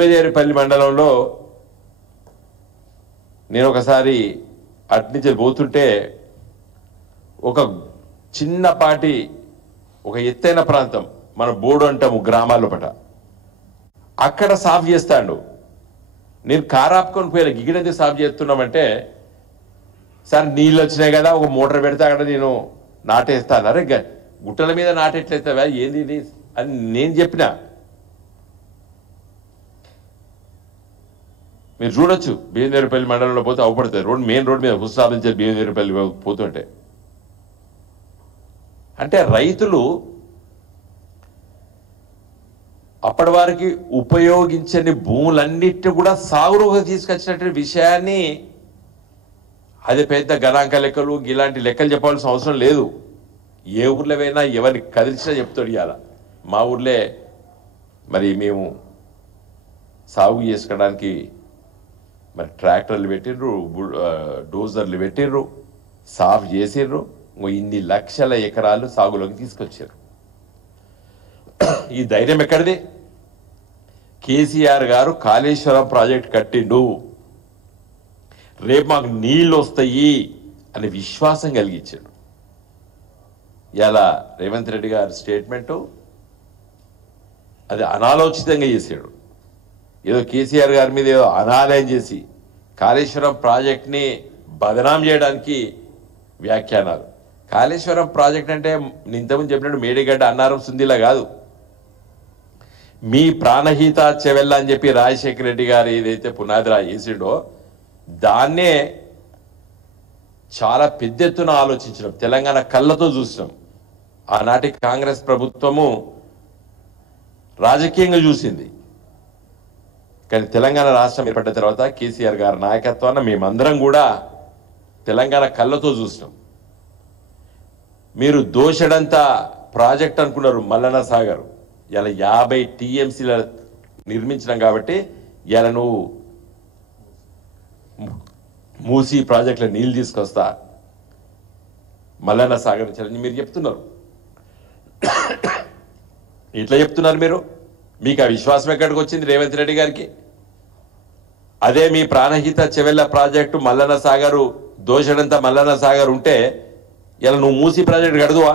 పేదేరిపల్లి మండలంలో నేను ఒకసారి అట్నుంచి పోతుంటే ఒక చిన్నపాటి ఒక ఎత్తైన ప్రాంతం మన బోర్డు అంటాము గ్రామాల పట అక్కడ సాఫ్ చేస్తాడు. నేను కారాపుకొని పోయిన గిగిడంది సాఫ్ చేస్తున్నామంటే సార్ నీళ్ళు వచ్చినాయి కదా ఒక మోటార్ పెడితే అక్కడ నేను నాటేస్తాను. అరే గుట్టల మీద నాటెట్లేస్తావా ఏంది ఇది అని నేను చెప్పిన. మీరు చూడొచ్చు బియ్యందేరుపల్లి మండలంలో పోతే అవపడుతుంది రోడ్ మెయిన్ రోడ్ మీద హుస్సాబించే బియ్యందేరుపల్లి పోతుంటే. అంటే రైతులు అప్పటి వారికి ఉపయోగించని భూములన్నిటిని కూడా సాగులోకి తీసుకొచ్చినటువంటి విషయాన్ని అది పెద్ద గణాంక లెక్కలు ఇలాంటి లెక్కలు చెప్పాల్సిన అవసరం లేదు. ఏ ఊర్లో పోయినా ఎవరిని కదిలిచినా చెప్తాడు. ఇవాళ మా ఊర్లే మరి మేము సాగు చేసుకోవడానికి మరి ట్రాక్టర్లు పెట్టిర్రు, డోజర్లు పెట్టిర్రు, సాఫ్ చేసిర్రు. ఇన్ని లక్షల ఎకరాలు సాగులోకి తీసుకొచ్చారు. ఈ ధైర్యం ఎక్కడిది? కేసీఆర్ గారు కాళేశ్వరం ప్రాజెక్ట్ కట్టిండు, రేపు మాకు నీళ్ళు వస్తాయి అనే విశ్వాసం కలిగించాడు. ఇలా రేవంత్ రెడ్డి గారి స్టేట్మెంటు అది అనాలోచితంగా చేశాడు. ఏదో కేసీఆర్ గారి మీద ఏదో అనాలయం చేసి కాళేశ్వరం ప్రాజెక్ట్ని బదనాం చేయడానికి వ్యాఖ్యానాలు. కాళేశ్వరం ప్రాజెక్ట్ అంటే ఇంతకుముందు చెప్పినట్టు మేడిగడ్డ అన్నారం సుందిలా కాదు. మీ ప్రాణహిత చెవెల్ల అని చెప్పి రాజశేఖర రెడ్డి గారు ఏదైతే పునాదిరా వేసిండో దాన్నే చాలా పెద్ద ఎత్తున ఆలోచించడం, తెలంగాణ కళ్ళతో చూసినాం. ఆనాటి కాంగ్రెస్ ప్రభుత్వము రాజకీయంగా చూసింది. కానీ తెలంగాణ రాష్ట్రం ఏర్పడిన తర్వాత కేసీఆర్ గారి నాయకత్వాన్ని మేమందరం కూడా తెలంగాణ కళ్ళతో చూసినాం. మీరు దోషడంతా ప్రాజెక్ట్ అనుకున్నారు మల్లన్న సాగర్, ఇలా 50 TMCల నిర్మించినాం కాబట్టి ఇలా నువ్వు మూసీ ప్రాజెక్టులో నీళ్ళు తీసుకొస్తా మల్లన్న సాగర్ నుంచి మీరు చెప్తున్నారు. ఇట్లా చెప్తున్నారు మీరు. మీకు ఆ విశ్వాసం ఎక్కడికి వచ్చింది రేవంత్ రెడ్డి గారికి? అదే మీ ప్రాణహిత చెవెళ్ళ ప్రాజెక్టు మల్లన్న సాగరు దోషడంతా మల్లన్న సాగర్ ఉంటే ఇలా నువ్వు మూసీ ప్రాజెక్టు కడుదువా?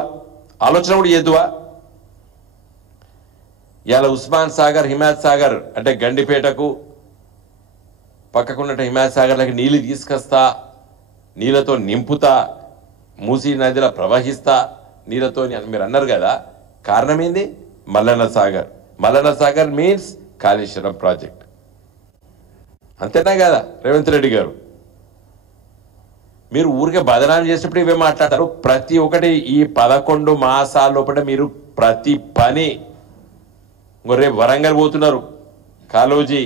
ఆలోచన కూడా చేద్దువా? ఇలా ఉస్మాన్ సాగర్, హిమాయత్ సాగర్ అంటే గండిపేటకు పక్కకున్నట్టు హిమాయత్ సాగర్లకి నీళ్ళు తీసుకొస్తా, నీళ్ళతో నింపుతా, మూసీ నదిలో ప్రవహిస్తా నీళ్ళతో మీరు అన్నారు కదా. కారణం ఏంది? మల్లన్న సాగర్. Mallanna Sagar means Kaleshwaram project. అంతేనా కదా రేవంత్ రెడ్డి గారు? మీరు ఊరికే బదనాలు చేసినప్పుడు ఇవే మాట్లాడతారు. ప్రతి ఒక్కటి ఈ 11 మాసాల లోపల మీరు ప్రతి పని. రేపు వరంగల్ పోతున్నారు కాళోజీ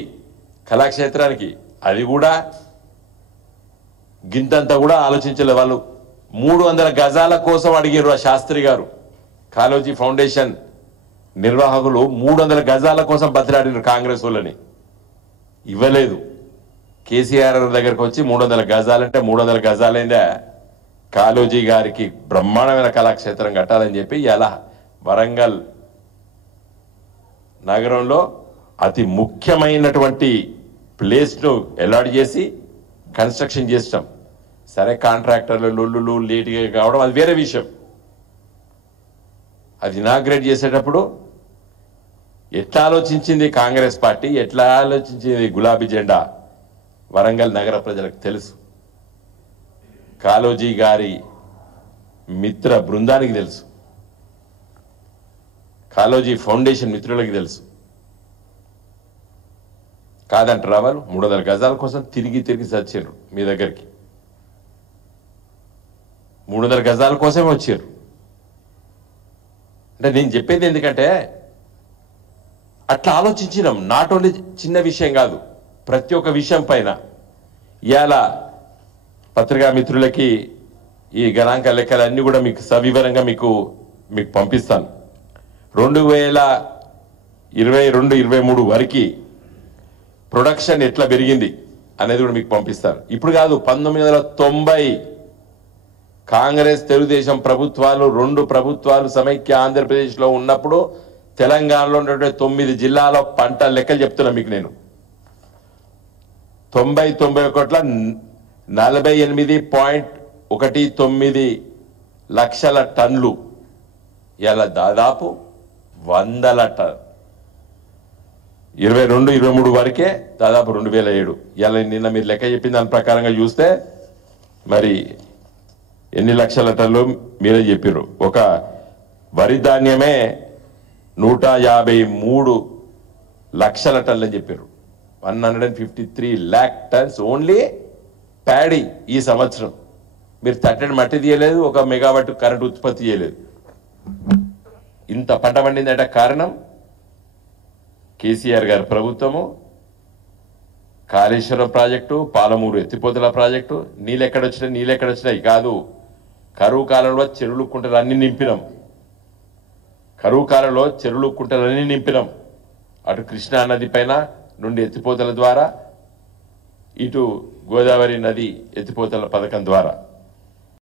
కళాక్షేత్రానికి, అది కూడా గింతంతా కూడా ఆలోచించలే వాళ్ళు. 300 గజాల కోసం అడిగారు ఆ శాస్త్రి గారు. కాళోజీ ఫౌండేషన్ నిర్వాహకులు 300 గజాల కోసం బతిలాడినారు కాంగ్రెస్ వాళ్ళని, ఇవ్వలేదు. కేసీఆర్ దగ్గరకు వచ్చి 300 గజాలంటే 300 గజాలైందా కాళోజీ గారికి బ్రహ్మాండమైన కళాక్షేత్రం కట్టాలని చెప్పి ఇలా వరంగల్ నగరంలో అతి ముఖ్యమైనటువంటి ప్లేస్ను అలాట్ చేసి కన్స్ట్రక్షన్ చేస్తాం. సరే కాంట్రాక్టర్లు లొల్లులు లేట్గా కావడం అది వేరే విషయం. అది ఇనాగ్రేట్ చేసేటప్పుడు ఎట్లా ఆలోచించింది కాంగ్రెస్ పార్టీ, ఎట్లా ఆలోచించింది గులాబీ జెండా వరంగల్ నగర ప్రజలకు తెలుసు. కాళోజీ గారి మిత్ర బృందానికి తెలుసు, కాళోజీ ఫౌండేషన్ మిత్రులకి తెలుసు. కాదంటారా వాళ్ళు? 300 గజాల కోసం తిరిగి చచ్చారు మీ దగ్గరికి. 300 గజాల కోసమే వచ్చారు. అంటే నేను చెప్పేది ఎందుకంటే అట్లా ఆలోచించినాం. నాట్ ఓన్లీ చిన్న విషయం కాదు, ప్రతి ఒక్క విషయం పైన. ఇవాళ పత్రికా మిత్రులకి ఈ గణాంక లెక్కలన్నీ కూడా మీకు సవివరంగా మీకు పంపిస్తాను. 2022-23 వరకు ప్రొడక్షన్ ఎట్లా పెరిగింది అనేది కూడా మీకు పంపిస్తాను. ఇప్పుడు కాదు, 1990 కాంగ్రెస్ తెలుగుదేశం ప్రభుత్వాలు 2 ప్రభుత్వాలు సమైక్య ఆంధ్రప్రదేశ్లో ఉన్నప్పుడు తెలంగాణలో ఉన్నటువంటి 9 జిల్లాల పంట లెక్కలు చెప్తున్నా మీకు నేను. 98.19 లక్షల టన్లు ఇలా దాదాపు 100 టన్ 22-23 వరకే దాదాపు 2007 ఇలా నిన్న మీరు లెక్క చెప్పిన దాని ప్రకారంగా చూస్తే మరి ఎన్ని లక్షల టన్లు మీరే చెప్పారు. ఒక వరి ధాన్యమే 153 లక్షల టన్లు అని చెప్పారు. 153 lakh టన్స్ ఓన్లీ ప్యాడీ ఈ సంవత్సరం. మీరు తట్టడి మట్టి తీయలేదు, 1 మెగావాట్ కరెంట్ ఉత్పత్తి చేయలేదు. ఇంత పంట పండిందంటే కారణం కేసీఆర్ గారి ప్రభుత్వము, కాళేశ్వరం ప్రాజెక్టు, పాలమూరు ఎత్తిపోతల ప్రాజెక్టు. నీళ్ళెక్కడొచ్చినాయి కాదు, కరువు కాలంలో చెరువులు కుంటలు అన్ని నింపినాం. అటు కృష్ణా నది పైన నుండి ఎత్తిపోతల ద్వారా, ఇటు గోదావరి నది ఎత్తిపోతల పథకం ద్వారా.